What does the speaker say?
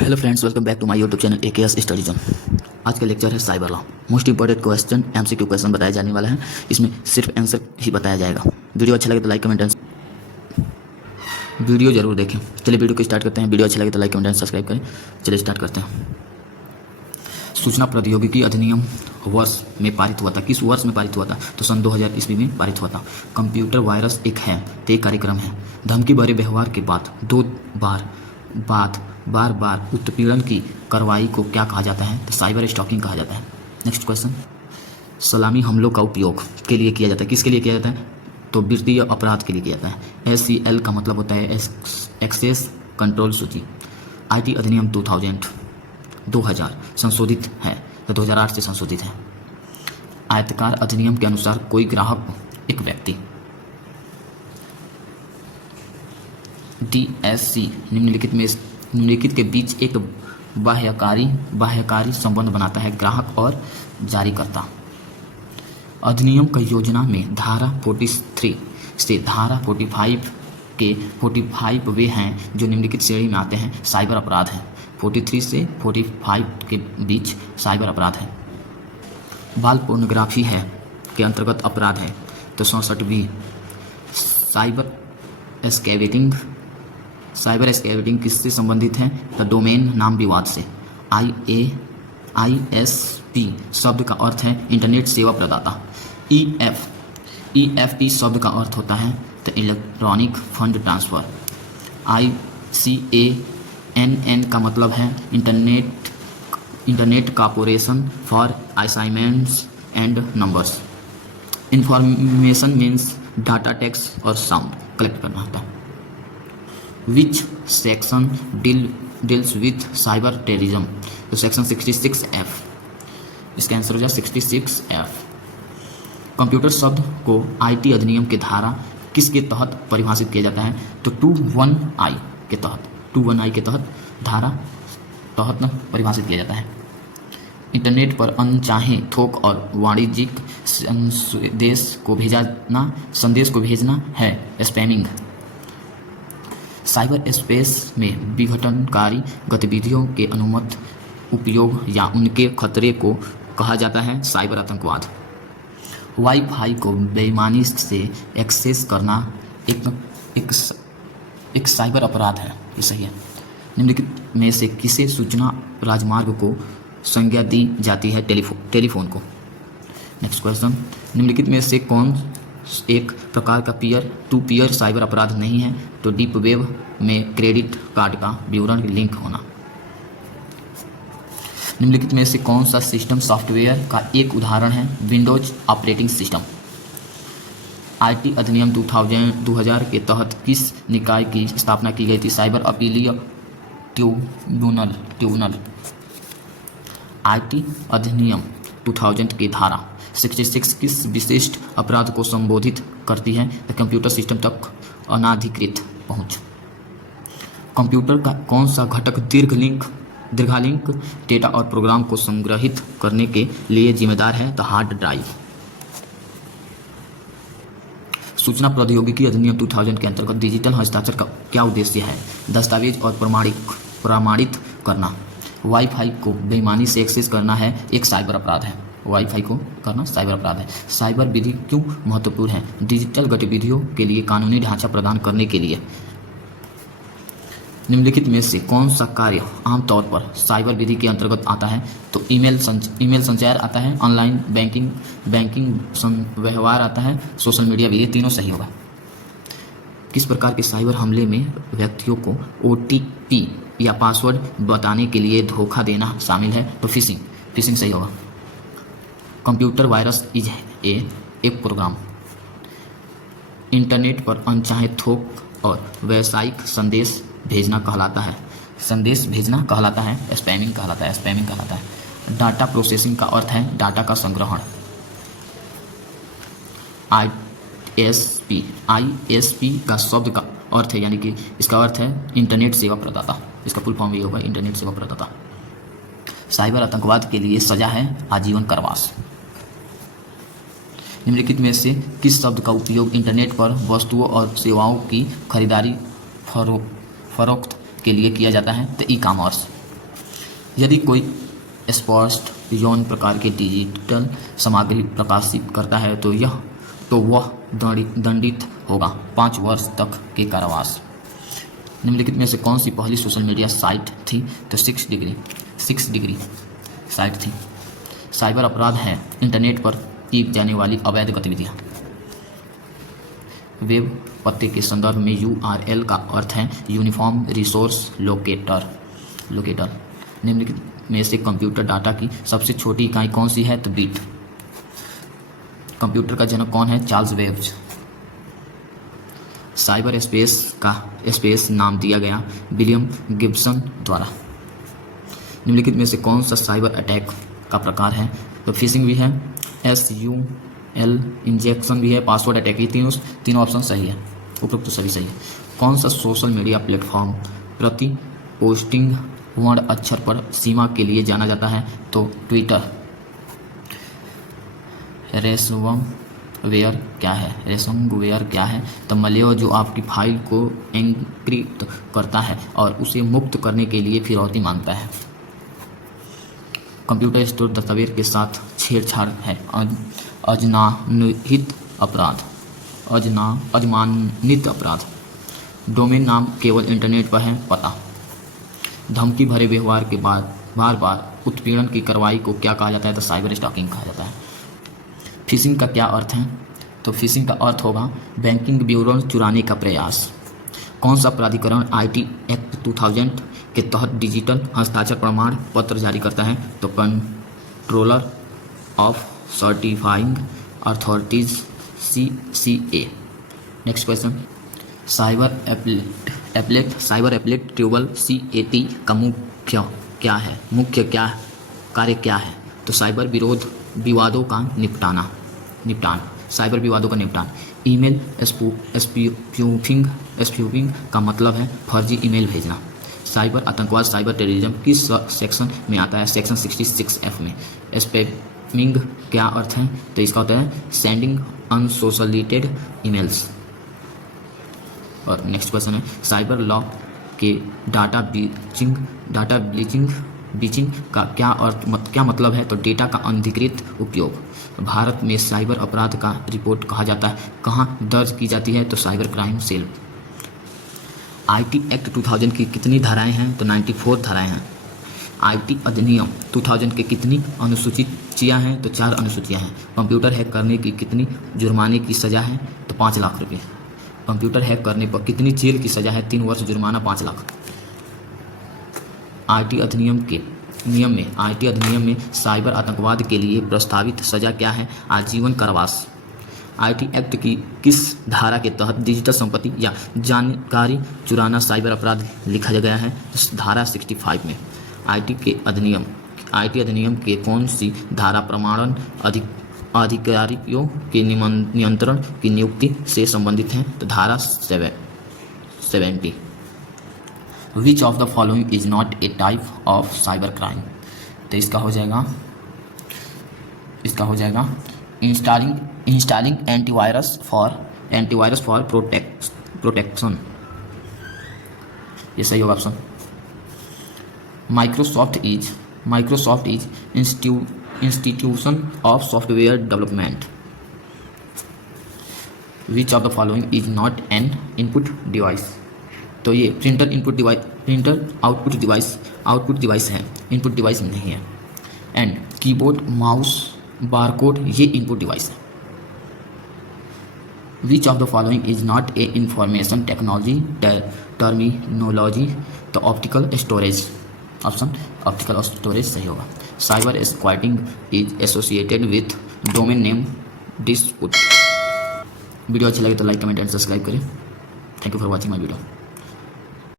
Hello friends, welcome back to my YouTube channel AKS study zone. आज का lecture है cyber law. Most important question MCQ question बताया जाने वाला है। इसमें सिर्फ आंसर ही बताया जाएगा। वीडियो अच्छा लगे तो लाइक कमेंट एंड वीडियो जरूर देखें। चलिए वीडियो को स्टार्ट करते हैं। वीडियो अच्छा लगे तो लाइक कमेंट एंड सब्सक्राइब करें। चलिए स्टार्ट करते हैं। सूचना प्रौद्योगिकी अधिनियम वर्ष में पारित हुआ था। किस वर्ष में पारित हुआ था? तो सन 2000 ईस्वी में पारित हुआ था। कंप्यूटर वायरस एक है, तो एक कार्यक्रम है। धमकी भरे व्यवहार के बाद बार बार उत्पीड़न की कार्रवाई को क्या कहा जाता है? तो साइबर स्टॉकिंग कहा जाता है। नेक्स्ट क्वेश्चन, सलामी हमलों का उपयोग के लिए किया जाता है। किसके लिए किया जाता है? तो वित्तीय अपराध के लिए किया जाता है। SCL का मतलब होता है एक्सेस कंट्रोल सूची। IT अधिनियम 2000 संशोधित है, तो 2008 से संशोधित है। आयतकार अधिनियम के अनुसार कोई ग्राहक एक व्यक्ति DSC निम्नलिखित के बीच एक बाह्यकारी संबंध बनाता है, ग्राहक और जारीकर्ता। अधिनियम की योजना में धारा 43 से धारा 45 के 45 वे हैं जो निम्नलिखित श्रेणी में आते हैं। साइबर अपराध है। 43 से 45 के बीच साइबर अपराध है। बाल पोर्नोग्राफी है के अंतर्गत अपराध है, तो 64 साइबर स्कैवेटिंग किससे संबंधित है? तो डोमेन नाम विवाद से। ISP शब्द का अर्थ है इंटरनेट सेवा प्रदाता। EFP शब्द का अर्थ होता है तो इलेक्ट्रॉनिक फंड ट्रांसफ़र। ICANN का मतलब है internet corporation for assignments and numbers. Information means data, text और साउंड कलेक्ट करना होता है। Which section deals with cyber terrorism? तो सेक्शन 66F। इसका आंसर हो जाए 66F। कंप्यूटर शब्द को IT अधिनियम के धारा किसके तहत परिभाषित किया जाता है? तो 21I के तहत धारा तहत परिभाषित किया जाता है। इंटरनेट पर अनचाहे थोक और वाणिज्यिक संदेश को भेजना है स्पैमिंग। साइबर स्पेस में विघटनकारी गतिविधियों के अनुमत उपयोग या उनके खतरे को कहा जाता है साइबर आतंकवाद। वाईफाई को बेईमानी से एक्सेस करना एक साइबर अपराध है। ये सही है। निम्नलिखित में से किसे सूचना राजमार्ग को संज्ञा दी जाती है? टेलीफोन को। नेक्स्ट क्वेश्चन, निम्नलिखित में से कौन एक प्रकार का पीयर टू पीयर साइबर अपराध नहीं है? तो डीप वेब में क्रेडिट कार्ड का विवरण लिंक होना। निम्नलिखित में से कौन सा सिस्टम सॉफ्टवेयर का एक उदाहरण है? Windows operating system. IT अधिनियम 2000 के तहत किस निकाय की स्थापना की गई थी? साइबर अपीलीय ट्रिब्यूनल। IT अधिनियम 2000 की धारा 66 किस विशिष्ट अपराध को संबोधित करती है? तो कंप्यूटर सिस्टम तक अनाधिकृत पहुंच। कंप्यूटर का कौन सा घटक दीर्घालिंक डेटा और प्रोग्राम को संग्रहित करने के लिए जिम्मेदार है? तो हार्ड ड्राइव। सूचना प्रौद्योगिकी अधिनियम 2000 के अंतर्गत डिजिटल हस्ताक्षर का क्या उद्देश्य है? दस्तावेज और प्रमाणित करना। वाईफाई को बेईमानी से एक्सेस करना है एक साइबर अपराध है। वाईफाई को करना साइबर अपराध है। साइबर विधि क्यों महत्वपूर्ण है? डिजिटल गतिविधियों के लिए कानूनी ढांचा प्रदान करने के लिए। निम्नलिखित में से कौन सा कार्य आमतौर पर साइबर विधि के अंतर्गत आता है? तो ईमेल संचार आता है, ऑनलाइन बैंकिंग व्यवहार आता है, सोशल मीडिया भी। ये तीनों सही होगा। किस प्रकार के साइबर हमले में व्यक्तियों को OTP या पासवर्ड बताने के लिए धोखा देना शामिल है? तो फिशिंग सही होगा। कंप्यूटर वायरस इज एक प्रोग्राम। इंटरनेट पर अनचाहे थोक और व्यावसायिक संदेश भेजना कहलाता है स्पैमिंग कहलाता है। डाटा प्रोसेसिंग का अर्थ है डाटा का संग्रहण। ISP का शब्द का अर्थ है, यानी कि इसका अर्थ है इंटरनेट सेवा प्रदाता। इसका फुल फॉर्म ये होगा, इंटरनेट सेवा प्रदाता। साइबर आतंकवाद के लिए सजा है आजीवन कारावास। निम्नलिखित में से किस शब्द का उपयोग इंटरनेट पर वस्तुओं और सेवाओं की खरीदारी फरोख्त के लिए किया जाता है? तो ई कॉमर्स। यदि कोई स्पष्ट यौन प्रकार की डिजिटल सामग्री प्रकाशित करता है तो वह दंडित होगा 5 वर्ष तक के कारावास। निम्नलिखित में से कौन सी पहली सोशल मीडिया साइट थी? तो 6 डिग्री साइट थी। साइबर अपराध है इंटरनेट पर की जाने वाली अवैध गतिविधियाँ। वेब पते के संदर्भ में URL का अर्थ है यूनिफॉर्म रिसोर्स लोकेटर। निम्नलिखित में से कंप्यूटर डाटा की सबसे छोटी इकाई कौन सी है? तो बिट। कंप्यूटर का जनक कौन है? Charles Babbage. साइबर स्पेस नाम दिया गया विलियम गिब्सन द्वारा। निम्नलिखित में से कौन सा साइबर अटैक का प्रकार है? तो फिशिंग भी है, SUL इंजेक्शन भी है, पासवर्ड अटैक। ये तीनों ऑप्शन सही है, उपरोक्त तो सभी सही है। कौन सा सोशल मीडिया प्लेटफॉर्म प्रति पोस्टिंग वर्ण अक्षर पर सीमा के लिए जाना जाता है? तो ट्विटर। रेंसमवेयर क्या है? तो मलवेयर जो आपकी फाइल को एन्क्रिप्ट करता है और उसे मुक्त करने के लिए फिरौती मांगता है। कंप्यूटर स्टोर दस्तावेज के साथ छेड़छाड़ है अजमानित अपराध। डोमेन नाम केवल इंटरनेट पर है पता। धमकी भरे व्यवहार के बाद बार उत्पीड़न की कार्रवाई को क्या कहा जाता है? तो साइबर स्टॉकिंग कहा जाता है। फिशिंग का क्या अर्थ है? तो फिशिंग का अर्थ होगा बैंकिंग विवरण चुराने का प्रयास। कौन सा प्राधिकरण IT एक्ट 2000 के तहत डिजिटल हस्ताक्षर प्रमाण पत्र जारी करता है? तो controller of certifying authorities CCA। Next question, cyber appellate tribunal CAT का मुख्य कार्य क्या है? तो साइबर विवादों का निपटान। साइबर विवादों का निपटान। ईमेल स्पूफिंग का मतलब है फर्जी ईमेल भेजना। साइबर आतंकवाद साइबर टेररिज्म किस सेक्शन में आता है? सेक्शन 66F में। स्पैमिंग क्या अर्थ है? तो इसका होता है सेंडिंग अनसोलिसिटेड ईमेल्स। और नेक्स्ट क्वेश्चन है साइबर लॉ के डाटा ब्लीचिंग का क्या मतलब है? तो डेटा का अनधिकृत उपयोग। भारत में साइबर अपराध का रिपोर्ट कहा जाता है कहाँ दर्ज की जाती है? तो cyber crime cell. IT act 2000 की कितनी धाराएं हैं? तो 94 धाराएं हैं। IT अधिनियम 2000 के कितनी अनुसूचियां हैं? तो 4 अनुसूचियां हैं। कंप्यूटर हैक करने की कितनी जुर्माने की सजा है? तो 5 लाख रुपये। कंप्यूटर हैक करने पर कितनी जेल की सजा है? 3 वर्ष जुर्माना 5 लाख। IT अधिनियम में साइबर आतंकवाद के लिए प्रस्तावित सजा क्या है? आजीवन कारावास। IT एक्ट की किस धारा के तहत डिजिटल संपत्ति या जानकारी चुराना साइबर अपराध लिखा गया है? धारा 65 में। IT अधिनियम के कौन सी धारा प्रमाणन अधिकारियों के नियंत्रण की नियुक्ति से संबंधित है? तो धारा 70। विच of the following is not A type of cyber crime? तो इसका हो जाएगा इंस्टॉलिंग एंटीवायरस फॉर प्रोटेक्शन। ये सही होगा option. Microsoft is institution of software development. Which of the following is not an input device? तो ये प्रिंटर आउटपुट डिवाइस है, इनपुट डिवाइस नहीं है। एंड कीबोर्ड माउस बारकोड ये इनपुट डिवाइस है। Which of the following is not a information technology terminology? तो optical storage. Option optical storage सही होगा। Cyber squatting is associated with domain name dispute. Video अच्छा लगे तो लाइक कमेंट एंड सब्सक्राइब करें। Thank you for watching my video.